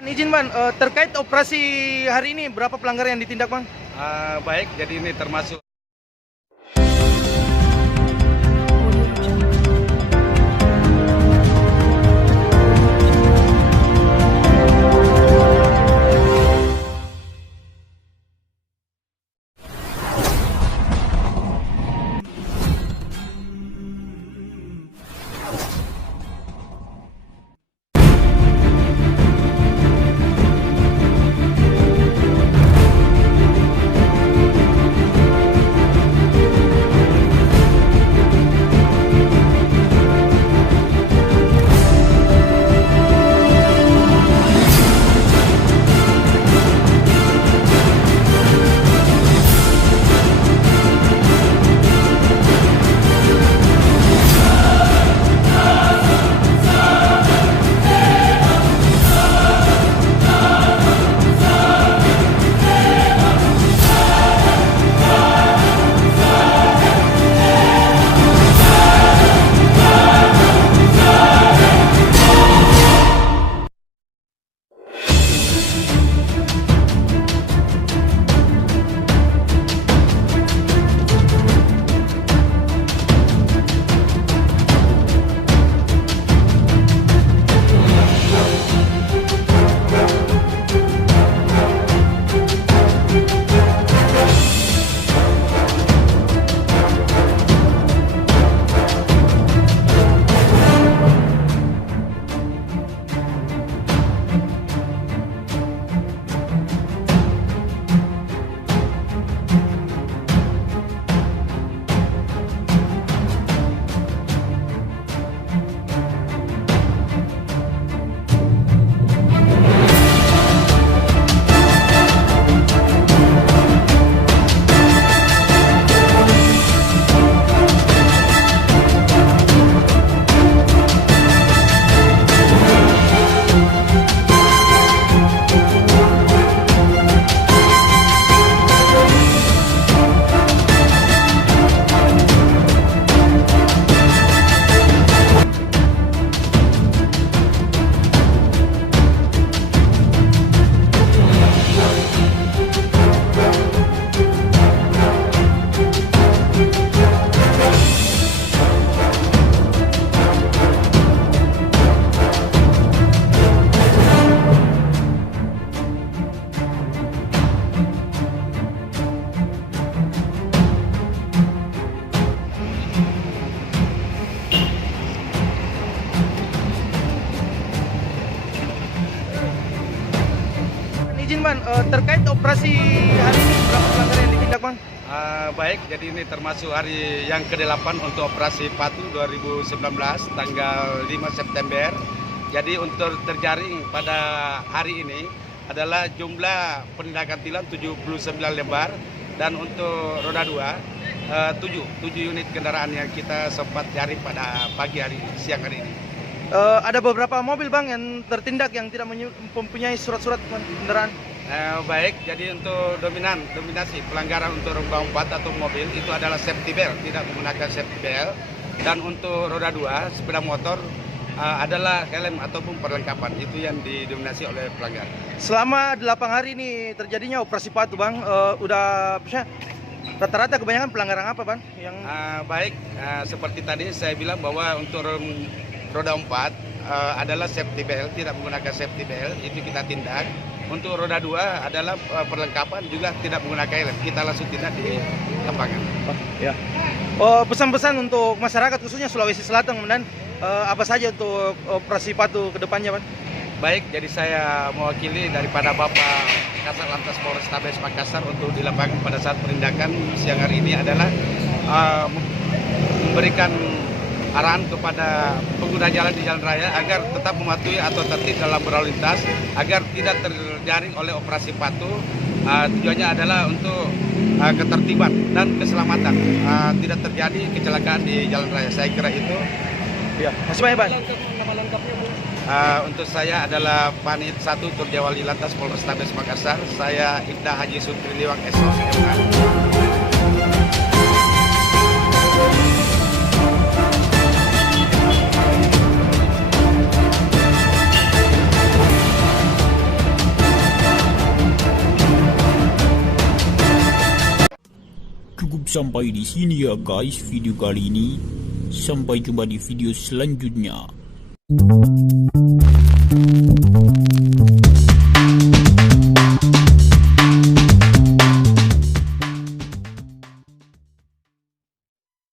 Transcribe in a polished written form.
Izin Bang, terkait operasi hari ini berapa pelanggaran yang ditindak Bang? Baik, jadi ini termasuk Izin Bang, terkait operasi hari ini berapa pelanggaran yang ditindak Bang? baik, jadi ini termasuk hari yang ke-8 untuk operasi Patuh 2019 tanggal 5 September. Jadi untuk terjaring pada hari ini adalah jumlah penindakan tilang 79 lembar dan untuk roda 2 7 unit kendaraan yang kita sempat jaring pada pagi hari siang hari ini. Ada beberapa mobil Bang yang tertindak yang tidak mempunyai surat-surat kendaraan. Baik, jadi untuk dominasi pelanggaran untuk roda 4 atau mobil itu adalah safety belt, tidak menggunakan safety belt. Dan untuk roda 2 sepeda motor adalah helm ataupun perlengkapan, itu yang didominasi oleh pelanggar. Selama 8 hari ini terjadinya operasi Patuh Bang, udah bisa rata-rata kebanyakan pelanggaran apa Bang? Yang Baik, seperti tadi saya bilang bahwa untuk roda 4 adalah safety belt, tidak menggunakan safety belt, itu kita tindak. Untuk roda 2 adalah perlengkapan juga tidak menggunakan helm, kita langsung tindak di lapangan. Ya. Pesan-pesan untuk masyarakat khususnya Sulawesi Selatan dan apa saja untuk operasi Patuh ke depannya Bang? Baik, jadi saya mewakili daripada Bapak Kasat Lantas Polrestabes Makassar untuk di lapangan pada saat penindakan siang hari ini adalah memberikan arahan kepada pengguna jalan di jalan raya agar tetap mematuhi atau tertib dalam berlalu lintas agar tidak terjaring oleh operasi Patuh. Tujuannya adalah untuk ketertiban dan keselamatan, tidak terjadi kecelakaan di jalan raya. Saya kira itu. Ya, masih banyak Bang. Untuk saya adalah Panit 1 Turjawali Lantas Polrestabes Makassar. Saya Ibda Haji Sutriliwang SOS MA. Cukup sampai di sini ya guys video kali ini. Sampai jumpa di video selanjutnya.